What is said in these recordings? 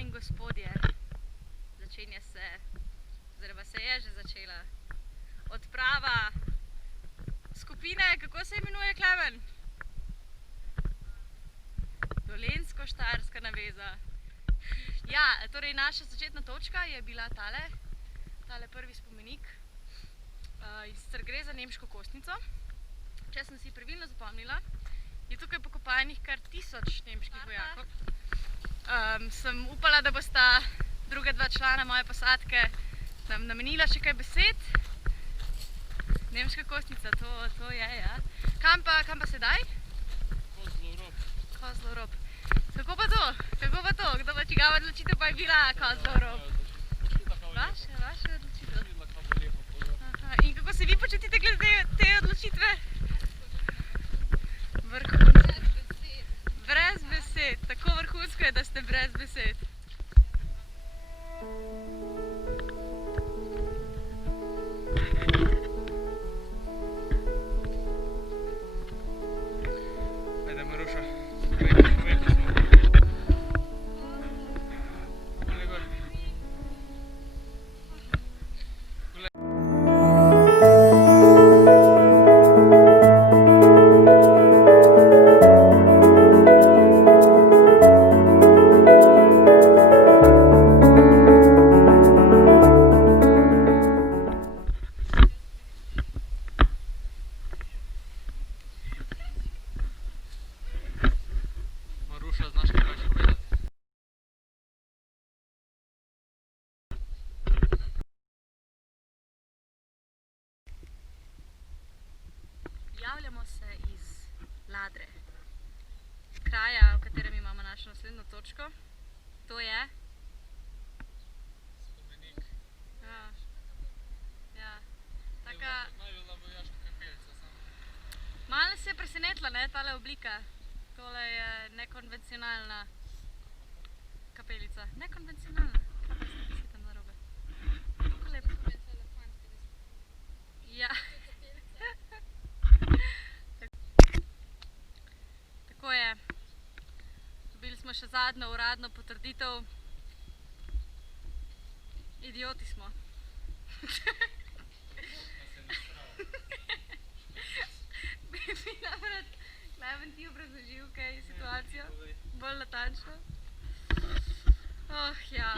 in gospodje, začenja se, oziroma se je že začela odprava skupine, kako se imenuje, Klemen? Dolenjsko-štajerska naveza. Ja, torej naša začetna točka je bila tale prvi spomenik. Sicer gre za nemško kostnico. Če sem si pravilno zapomnila, je tukaj pokopanih kar 1000 nemških vojakov. Sem upala, da bosta druga dva člana moje posadke nam namenila še kaj besed. Nemška kostnica, to je, ja. Kam pa sedaj? Kozlov rob. Kako pa to? Kdo pa čigava odločitev pa je bila Kozlov rob? Vaša odločitev. In kako se vi počutite glede te odločitve? Vrhunsko. Brez besed. Tako vrhunsko je, da ste brez besed. Ajde, Maruša. Znaš kaj več povedati? Javljamo se iz Ladre, kraja, v katerem imamo našo naslednjo točko. To je? Spomenik. Ja. Taka... Najbolj vojaška kapelica sama. Malo nas je presenetila, ne, tale oblika. Tole je nekonvencionalna kapelica. Nekonvencionalna? Kaj pa sem mislila narobe? Tako lepo. Ja. Tako je. Dobili smo še zadnjo uradno potrditev. Idioti smo. Bi nam rad Klemen ti obrazložil kaj situacijo? Bolj natančno. Ja.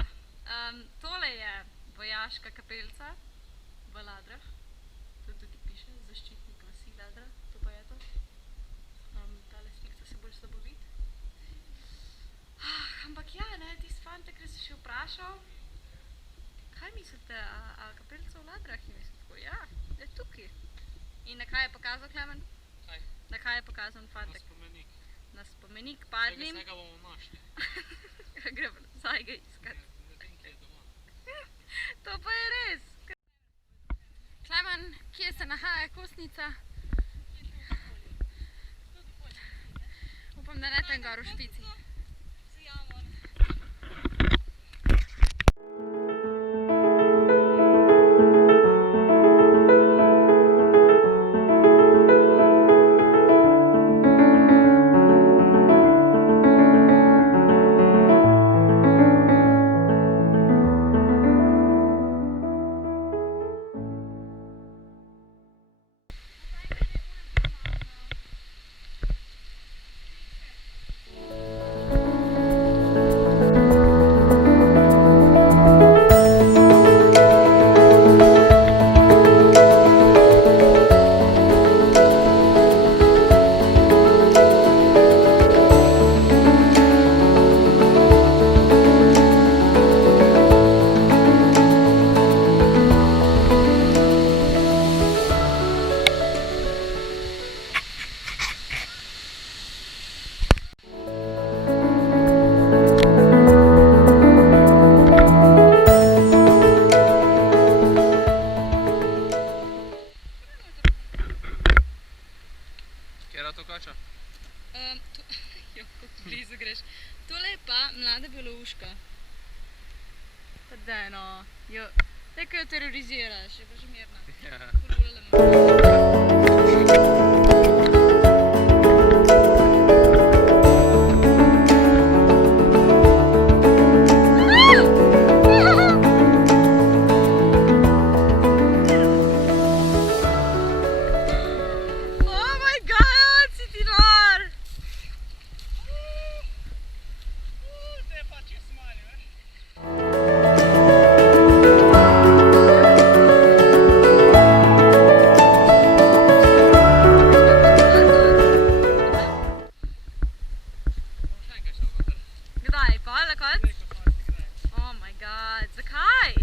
Tole je vojaška kapelica v Ladrah. To tudi piše, zaščitnik vasi Ladra. To pa je to. Tale slikca se bolj slabo vidi. Ampak ja, ne, tisti fantek, ki se še vprašal, kaj mislite, a kapelica v Ladrah? In mislim tako, ja, je tukaj. In na kaj je pokazal Klemen? Kaj? Na kaj je pokazal fantek? Na spomenik. Na spomenik padlim. Vsega bomo našli. Gremo nazaj ga iskat. Ne vem, kje je doma. To pa je res. Klemen, kje se nahaja kostnica? Upam, da ne tam gor v špici. Blizu greš. Tole je pa mlada belouška. Pa daj no, daj ko jo teroriziraš, je pa že mirna. Ja. tale konc? Oh my god, zakaj?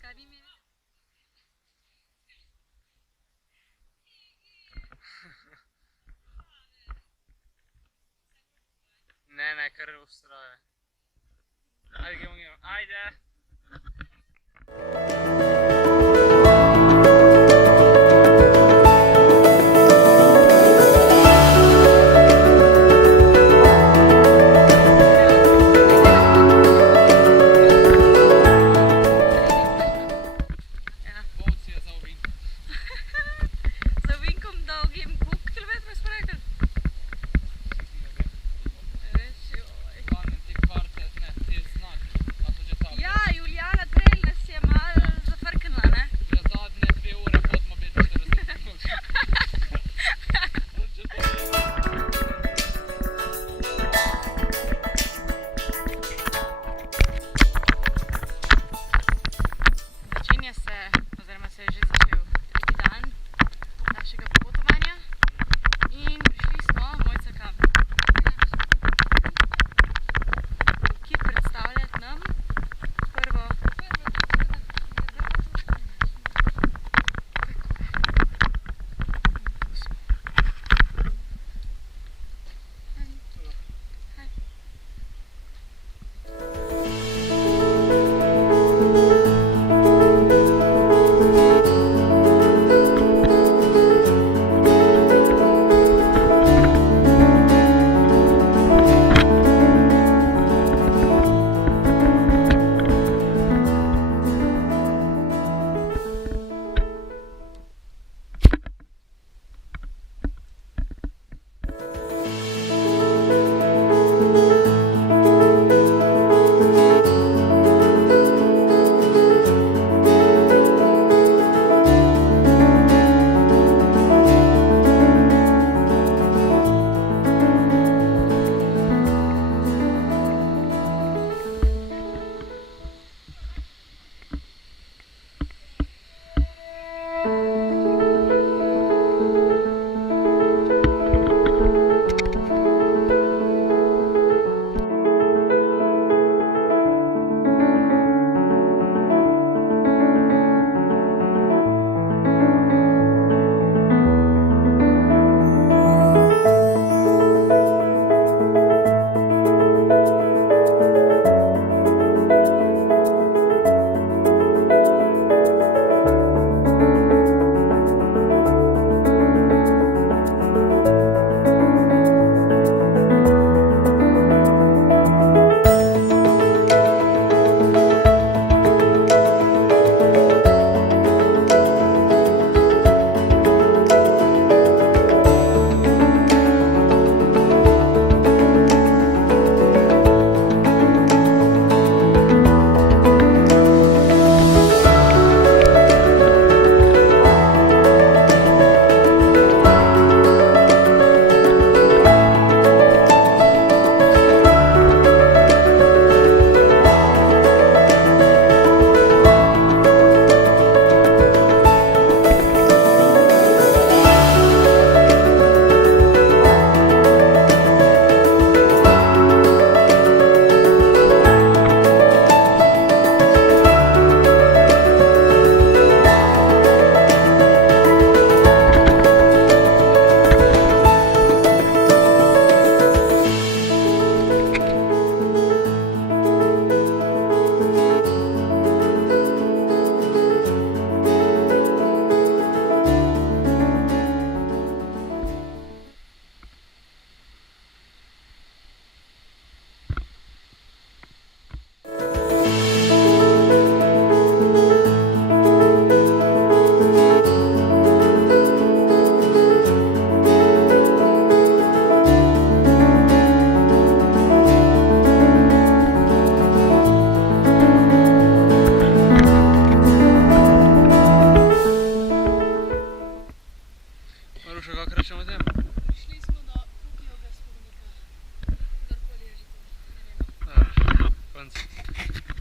Kaj bi mi... Ne, kar ustraje. Ajde, gremo, ajde! Ja. Bovci je za ovinko. Za ovinkom dolgim, koliko kilometrov smo rekli? Res, joj. Glavnem te kvarte, ne, te znaki, a so že tam. Ja, Julijana Trail nas je malo zafrknila, ne? Že zadnje 2 ure hodimo 45 minut. Že to je. Začenja se, oziroma se je že začel tretji dan našega popotovanja in prišli smo, Mojca, kam? Kje predstavljati nam prvo...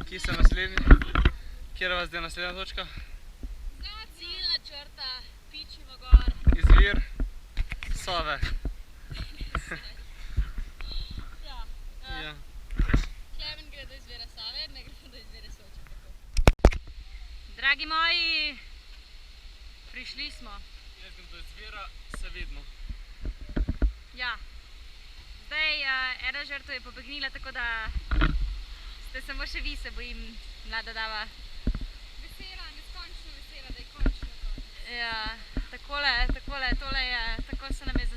Kje so naslednji? Kjera vas zdaj naslednja točka? Ciljna črta, pičimo gor. Izvir Sove. Ja, Dragi moji, prišli smo. Jaz grem do izvira, se vidimo. Ja. Zdaj, ena žrtev je pobegnila, tako da ste samo še vi, se bojim, mlada dama. Vesela, neskončno vesela, da je končno konec. Ja, tole je, tako se nam je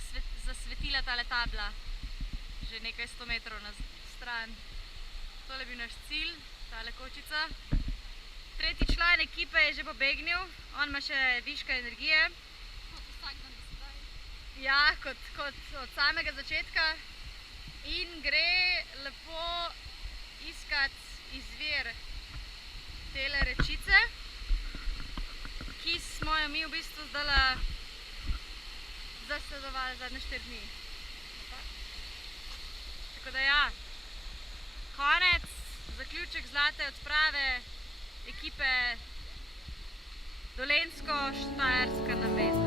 zasvetila tale tabla, že nekaj 100 metrov na stran. Tole je bil naš cilj, tale kočica. Tretji član ekipe je že pobegnil, on ima še viška energije. Kot vsak dan do sedaj. Ja, kot od samega začetka. In gre lepo iskat izvir tele rečice, ki smo jo mi v bistvu zdajle zasledovali zadnje 4 dni. Tako da ja, konec, zaključek zlate odprave ekipe Dolenjsko-Štajerska naveza.